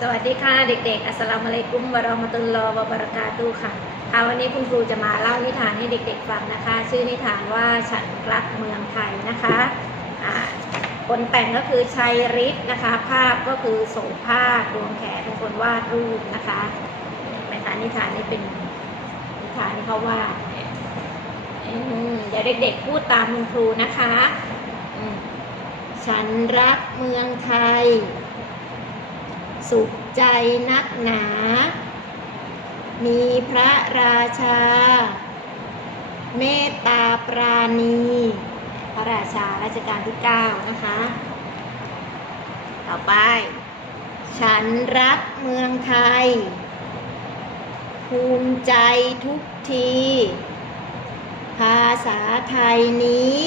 สวัสดีค่ะเด็กๆ อัสสลามุอะลัยกุมวะราะห์มะตุลลอวะบะราะกาตุค่ะค่ะวันนี้คุณครูจะมาเล่านิทานให้เด็กๆฟังนะคะ ชื่อนิทานว่าฉันรักเมืองไทยนะคะอ่าคนแต่งก็คือชัยฤทธิ์นะคะ ภาพก็คือโสภาพดวงแขเป็นคนวาดรูปนะคะนะคะนิทานนี้เป็นนิทานที่เขาวาดเนี่ยอืมเดี๋ยวเด็กๆพูดตามคุณครูนะคะ ฉันรักเมืองไทย สุขใจนักหนา มีพระราชา เมตตาปราณี พระราชารัชกาลที่ 9 นะคะ ต่อไป ฉันรักเมืองไทย ภูมิใจทุกที ภาษาไทยนี้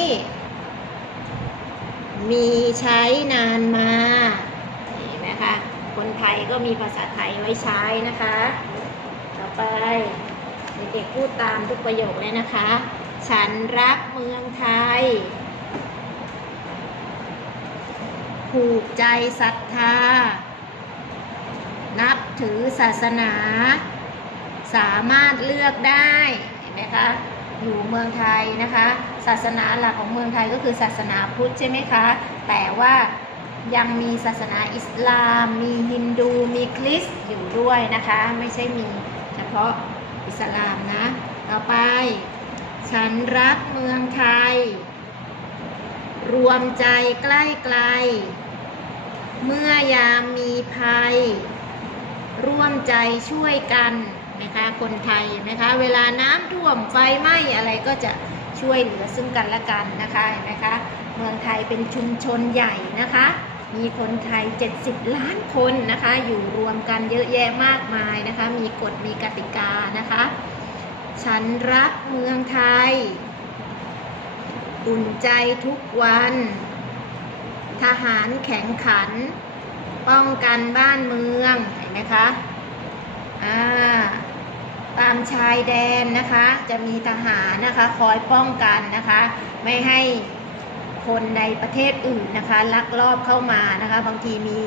มีใช้นานมา คนไทยก็มีภาษาไทยไว้ใช้นะคะ ต่อไปเด็กๆพูดตามทุกประโยคเลยนะคะ ฉันรักเมืองไทย ผูกใจศรัทธา นับถือศาสนา สามารถเลือกได้ เห็นไหมคะ อยู่เมืองไทยนะคะ ศาสนาหลักของเมืองไทยก็คือศาสนาพุทธใช่ไหมคะ แต่ว่า ยังมีศาสนาอิสลาม มีฮินดู มีคริสต์อยู่ด้วยนะคะ ไม่ใช่มีเฉพาะอิสลามนะ ต่อไป ฉันรักเมืองไทย รวมใจใกล้ไกล เมื่อยามมีภัย ร่วมใจช่วยกันนะคะคนไทยนะคะ เวลาน้ำท่วมไฟไหม้อะไรก็จะช่วยเหลือซึ่งกันและกันนะคะเห็นไหมคะเมืองไทยเป็นชุมชนใหญ่นะคะ มีคนไทย 70 ล้านคนนะคะ อยู่รวมกันเยอะแยะมากมายนะคะ มีกฎมีกติกานะคะ ฉันรักเมืองไทย อุ่นใจทุกวัน ทหารแข็งขัน ป้องกันบ้านเมืองเห็นไหมคะอ่าตามชายแดนนะคะ จะมีทหารนะคะ คอยป้องกันนะคะ ไม่ให้ คนในประเทศอื่นนะคะลักลอบเข้ามานะคะ บางทีมี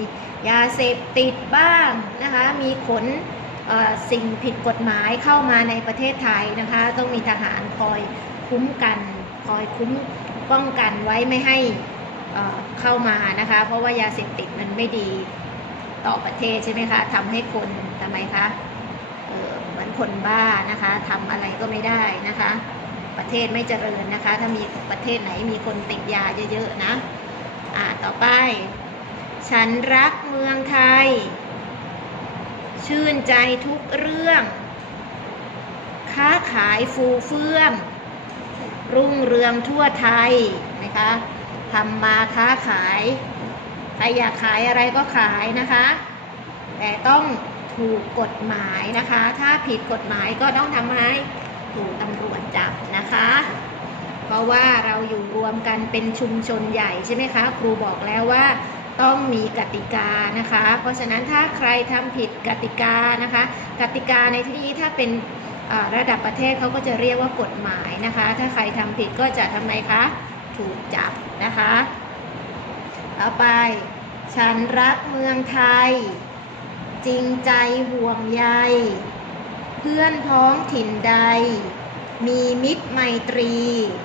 ยาเสพติดบ้างนะคะ มีขนสิ่งผิดกฎหมายเข้ามาในประเทศไทยนะคะ ต้องมีทหารคอยคุ้มกัน คอยคุ้มป้องกันไว้ไม่ให้เข้ามานะคะ เพราะว่ายาเสพติดมันไม่ดีต่อประเทศใช่ไหมคะทำให้คนทำไมคะเหมือนคนบ้านะคะทำอะไรก็ไม่ได้นะคะ ประเทศไม่เจริญนะคะ ถ้ามีประเทศไหนมีคนติดยาเยอะๆนะ อ่าต่อไป ฉันรักเมืองไทย ชื่นใจทุกเรื่อง ค้าขายฟูเฟื่อง รุ่งเรืองทั่วไทยนะคะทำมาค้าขายใครอยากขายอะไรก็ขายนะคะ แต่ต้องถูกกฎหมายนะคะ ถ้าผิดกฎหมายก็ต้องทำให้ ถูกตำรวจจับนะคะ เพราะว่าเราอยู่รวมกันเป็นชุมชนใหญ่ใช่ไหมคะ ครูบอกแล้วว่าต้องมีกติกานะคะ เพราะฉะนั้นถ้าใครทำผิดกติกานะคะ กติกาในที่นี้ถ้าเป็นระดับประเทศเขาก็จะเรียกว่ากฎหมายนะคะ ถ้าใครทำผิดก็จะทำไมคะถูกจับนะคะ ต่อไป ฉันรักเมืองไทย จริงใจห่วงใย เพื่อนพ้องถิ่นใด มีมิตรไมตรี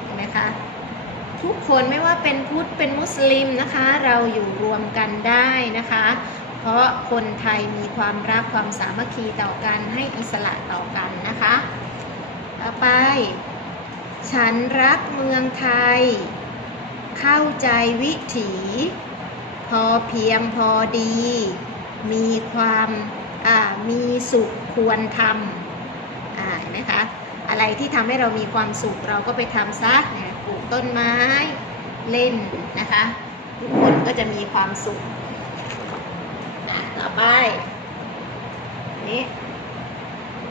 เห็นไหมคะทุกคนไม่ว่าเป็นพุทธเป็นมุสลิมนะคะ เราอยู่รวมกันได้นะคะ เพราะคนไทยมีความรักความสามัคคีต่อกันให้อิสระต่อกันนะคะต่อไป ฉันรักเมืองไทย เข้าใจวิถี พอเพียงพอดี มีความมีสุขควรทำ ห็นไหมคะอะไรที่ทำให้เรามีความสุขเราก็ไปทำซะเนี่ยปลูกต้นไม้เล่นนะคะทุกคนก็จะมีความสุขต่อไปนี่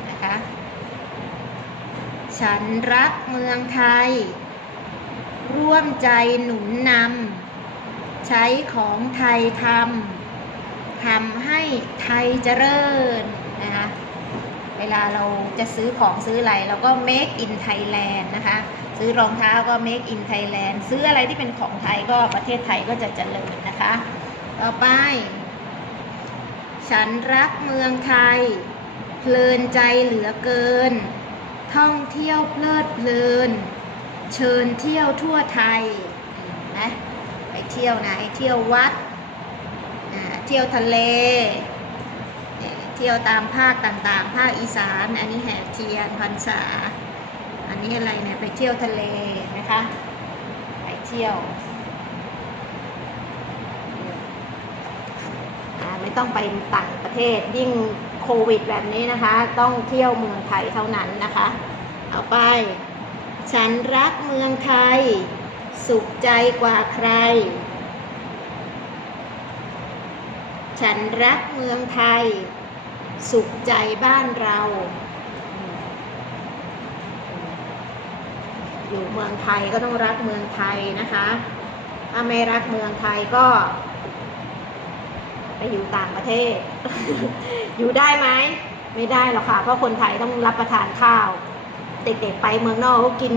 นะคะฉันรักเมืองไทย ร่วมใจหนุนนำใช้ของไทยทำทำให้ไทยเจริญนะคะ เวลาเราจะซื้อของซื้ออะไรเราก็ make in Thailand นะคะ ซื้อรองเท้าก็ make in Thailand ซื้ออะไรที่เป็นของไทยก็ประเทศไทยก็จะเจริญนะคะ ต่อไป ฉันรักเมืองไทย เพลินใจเหลือเกิน ท่องเที่ยวเพลิดเพลิน เชิญเที่ยวทั่วไทยนะไปเที่ยวไหนเที่ยววัดเที่ยวทะเล เที่ยวตามภาคต่างๆ ภาคอีสาน อันนี้แห่เทียนพรรษา อันนี้อะไรเนี่ยไปเที่ยวทะเลนะคะ ไปเที่ยว ไม่ต้องไปต่างประเทศยิ่งโควิดแบบนี้นะคะ ต้องเที่ยวเมืองไทยเท่านั้นนะคะ เอาไป ฉันรักเมืองไทย สุขใจกว่าใครฉันรักเมืองไทย สุขใจบ้านเรา อยู่เมืองไทยก็ต้องรักเมืองไทยนะคะ ถ้าไม่รักเมืองไทยก็ ไปอยู่ต่างประเทศ อยู่ได้ไหม ไม่ได้หรอกค่ะ เพราะคนไทยต้องรับประทานข้าว เด็กๆไปเมืองนอกกิน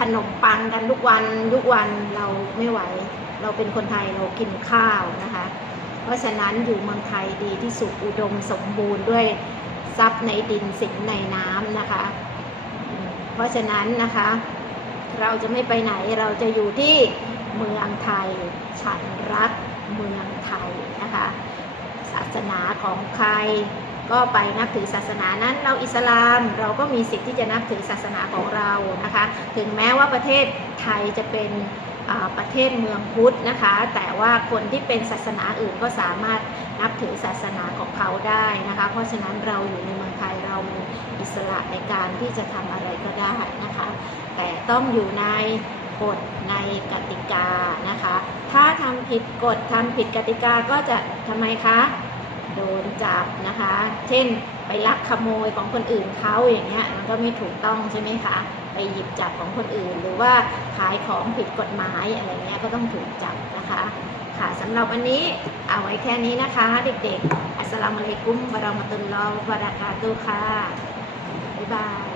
ขนมปังกันทุกวันทุกวันเราไม่ไหว เราเป็นคนไทยเรากินข้าวนะคะ ราะฉะนั้นอยู่เมืองไทยดีที่สุดอุดมสมบูรณ์ด้วยทรัพย์ในดินสิงในน้ำนะคะ เพราะฉะนั้นนะคะ เราจะไม่ไปไหนเราจะอยู่ที่เมืองไทย ฉันรักเมืองไทยนะคะ ศาสนาของใครก็ไปนับถือศาสนานั้น เราอิสลามเราก็มีสิทธิ์ที่จะนับถือศาสนาของเรานะคะ ถึงแม้ว่าประเทศไทยจะเป็น ประเทศเมืองพุทธนะคะ แต่ว่าคนที่เป็นศาสนาอื่นก็สามารถนับถือศาสนาของเขาได้นะคะ เพราะฉะนั้นเราอยู่ในเมืองไทยเรามีอิสระในการที่จะทำอะไรก็ได้นะคะ แต่ต้องอยู่ในกฎในกติกานะคะ ถ้าทำผิดกฎทำผิดกติกาก็จะทำไมคะ โดนจับนะคะ เช่นไปลักขโมยของคนอื่นเขาอย่างเงี้ยมันก็ไม่ถูกต้องใช่ไหมคะไปหยิบจับของคนอื่น หรือว่าขายของผิดกฎหมายอะไรเงี้ยก็ต้องถูกจับนะคะค่ะสำหรับวันนี้เอาไว้แค่นี้นะคะ เด็กๆ อัสลามุอะลัยกุมบารามตุลลอฮ์วะบาราะกาตุค่ะบ๊ายบาย